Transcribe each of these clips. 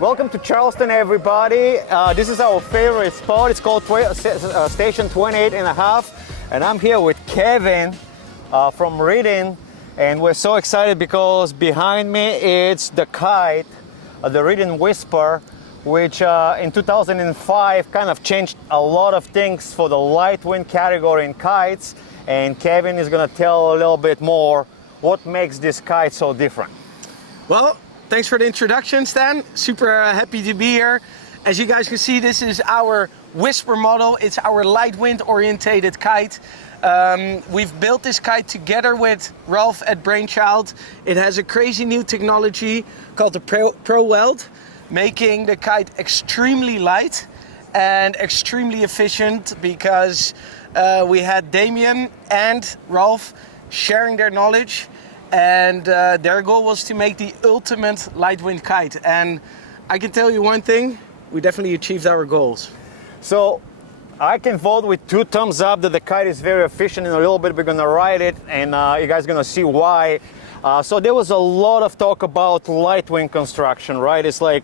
Welcome to Charleston, everybody. This is our favorite spot. It's called Station 28 and a half. And I'm here with Kevin from Reedin. And we're so excited because behind me it's the kite, the Reedin Whisper, which in 2005 kind of changed a lot of things for the Lightwind category in kites. And Kevin is gonna tell a little bit more what makes this kite so different. Well, thanks for the introduction, Stan. Super happy to be here. As you guys can see, this is our Whisper model. It's our Lightwind orientated kite. We've built this kite together with Ralph at Brainchild. It has a crazy new technology called the Pro Weld, making the kite extremely light and extremely efficient because we had Damien and Ralph sharing their knowledge. And their goal was to make the ultimate Lightwind kite. And I can tell you one thing, we definitely achieved our goals. So I can vote with 2 thumbs up that the kite is very efficient. In a little bit we're gonna ride it and you guys are gonna see why. So there was a lot of talk about Lightwind construction, right? It's like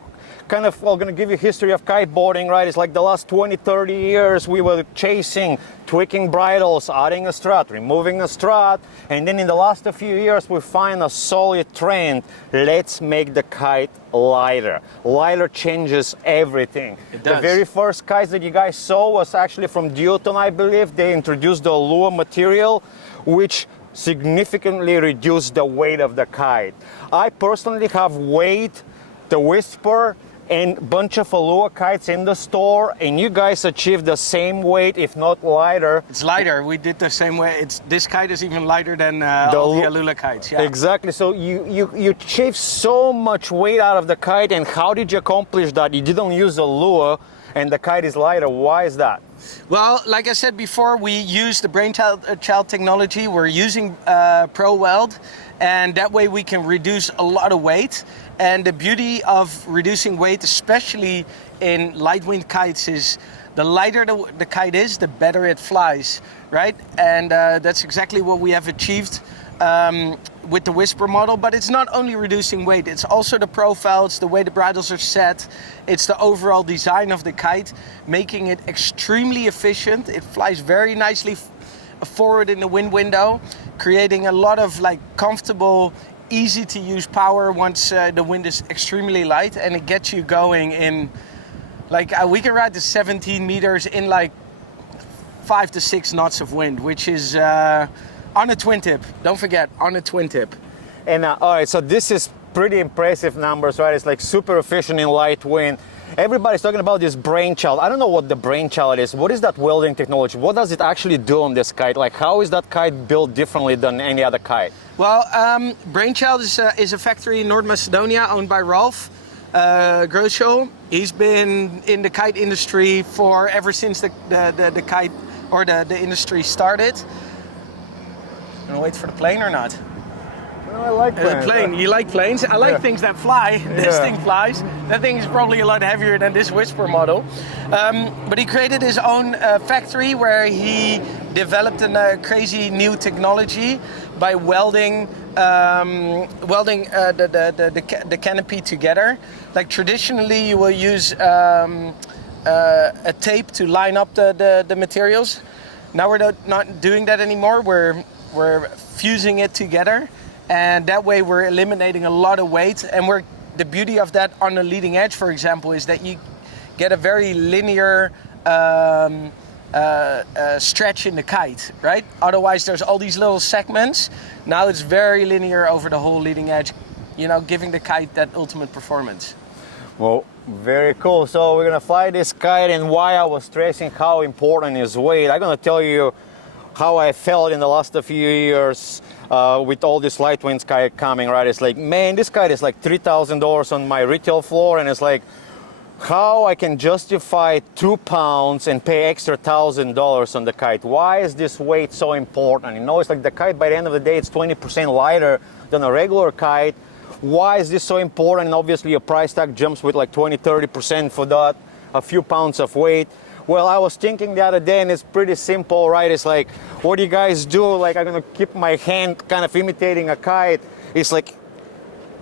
kind of, well, gonna give you history of kiteboarding, right? It's like the last 20, 30 years we were chasing, tweaking bridles, adding a strut, removing a strut, and then in the last few years we find a solid trend. Let's make the kite lighter. Lighter changes everything. It does. The very first kites that you guys saw was actually from Duoton, I believe. They introduced the Lua material, which significantly reduced the weight of the kite. I personally have weighed the Whisper and a bunch of Lua kites in the store, and you guys achieved the same weight, if not lighter. It's lighter. We did the same way. This kite is even lighter than all the Lula kites. Yeah. Exactly. So you achieved so much weight out of the kite, and how did you accomplish that? You didn't use a Lua, and the kite is lighter. Why is that? Well, like I said before, we use the Brainchild technology. We're using Pro Weld, and that way we can reduce a lot of weight. And the beauty of reducing weight, especially in Lightwind kites, is the lighter the kite is, the better it flies, right? And that's exactly what we have achieved with the Whisper model. But it's not only reducing weight, it's also the profile, it's the way the bridles are set, it's the overall design of the kite, making it extremely efficient. It flies very nicely forward in the wind window, creating a lot of like comfortable, easy to use power once the wind is extremely light, and it gets you going in like we can ride to 17 meters in like 5 to 6 knots of wind, which is on a twin tip. Don't forget, on a twin tip. And all right, so this is pretty impressive numbers, right? It's like super efficient in light wind. Everybody's talking about this Brainchild. I don't know what the Brainchild is. What is that welding technology? What does it actually do on this kite? Like, how is that kite built differently than any other kite? Well, Brainchild is a factory in North Macedonia owned by Ralph Groschel. He's been in the kite industry for ever since the kite or the industry started. Gonna wait for the plane or not? I like planes. Plane. You like planes? I like things that fly. This thing flies. That thing is probably a lot heavier than this Whisper model. But he created his own factory where he developed a crazy new technology by welding the canopy together. Like traditionally, you will use a tape to line up the materials. Now we're not doing that anymore. We're fusing it together. And that way we're eliminating a lot of weight. And the beauty of that on the leading edge, for example, is that you get a very linear stretch in the kite, right? Otherwise there's all these little segments. Now it's very linear over the whole leading edge, you know, giving the kite that ultimate performance. Well, very cool. So we're gonna fly this kite, and why I was stressing how important is weight. I'm gonna tell you how I felt in the last few years with all this Lightwind kite coming, right? It's like, man, this kite is like $3,000 on my retail floor, and it's like, how I can justify 2 pounds and pay extra $1,000 on the kite? Why is this weight so important? You know, it's like the kite, by the end of the day, it's 20% lighter than a regular kite. Why is this so important? And obviously your price tag jumps with like 20-30% for that, a few pounds of weight. Well, I was thinking the other day, and it's pretty simple, right? It's like, what do you guys do? Like, I'm gonna keep my hand kind of imitating a kite. It's like,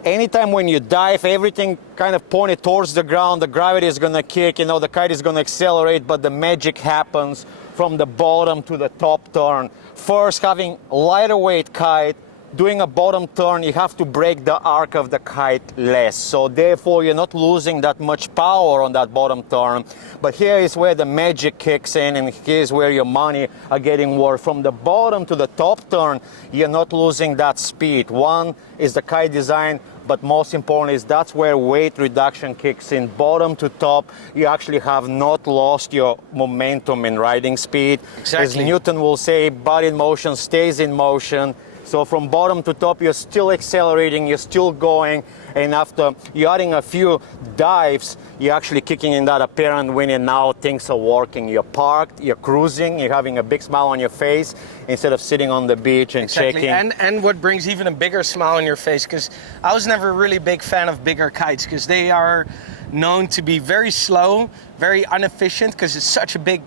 anytime when you dive, everything kind of pointed towards the ground, the gravity is gonna kick, you know, the kite is gonna accelerate, but the magic happens from the bottom to the top turn. First, having lighter weight kite, doing a bottom turn, you have to break the arc of the kite less. So therefore, you're not losing that much power on that bottom turn. But here is where the magic kicks in, and here's where your money are getting worth. From the bottom to the top turn, you're not losing that speed. One is the kite design, but most important is that's where weight reduction kicks in. Bottom to top, you actually have not lost your momentum in riding speed. Exactly. As Newton will say, body in motion stays in motion. So from bottom to top, you're still accelerating, you're still going, and after you're adding a few dives, you're actually kicking in that apparent win, and now things are working. You're parked, you're cruising, you're having a big smile on your face instead of sitting on the beach and Exactly. checking. And what brings even a bigger smile on your face, because I was never really a big fan of bigger kites, because they are known to be very slow, very inefficient, because it's such a big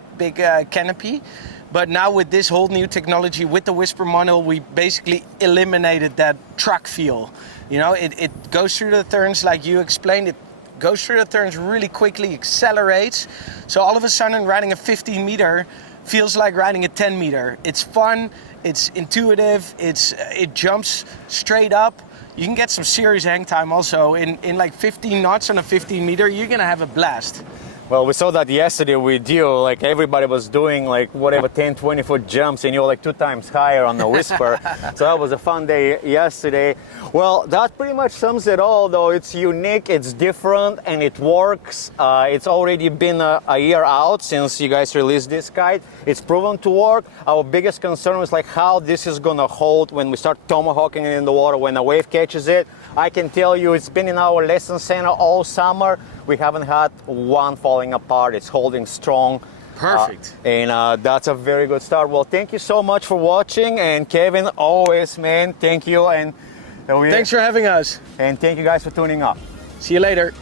canopy. But now with this whole new technology, with the Whisper Mono, we basically eliminated that truck feel. You know, it goes through the turns like you explained. It goes through the turns really quickly, accelerates. So all of a sudden, riding a 15 meter feels like riding a 10 meter. It's fun, it's intuitive, it jumps straight up. You can get some serious hang time also. In like 15 knots on a 15 meter, you're gonna have a blast. Well, we saw that yesterday with you, like everybody was doing like whatever 10, 20 foot jumps, and you're like 2 times higher on the Whisper. So that was a fun day yesterday. Well, that pretty much sums it all though. It's unique, it's different, and it works. It's already been a year out since you guys released this kite. It's proven to work. Our biggest concern was like how this is gonna hold when we start tomahawking it in the water, when a wave catches it. I can tell you it's been in our lesson center all summer. We haven't had one falling apart. It's holding strong. Perfect. And that's a very good start. Well, thank you so much for watching. And Kevin, always, man, thank you. And Thanks for having us. And thank you guys for tuning up. See you later.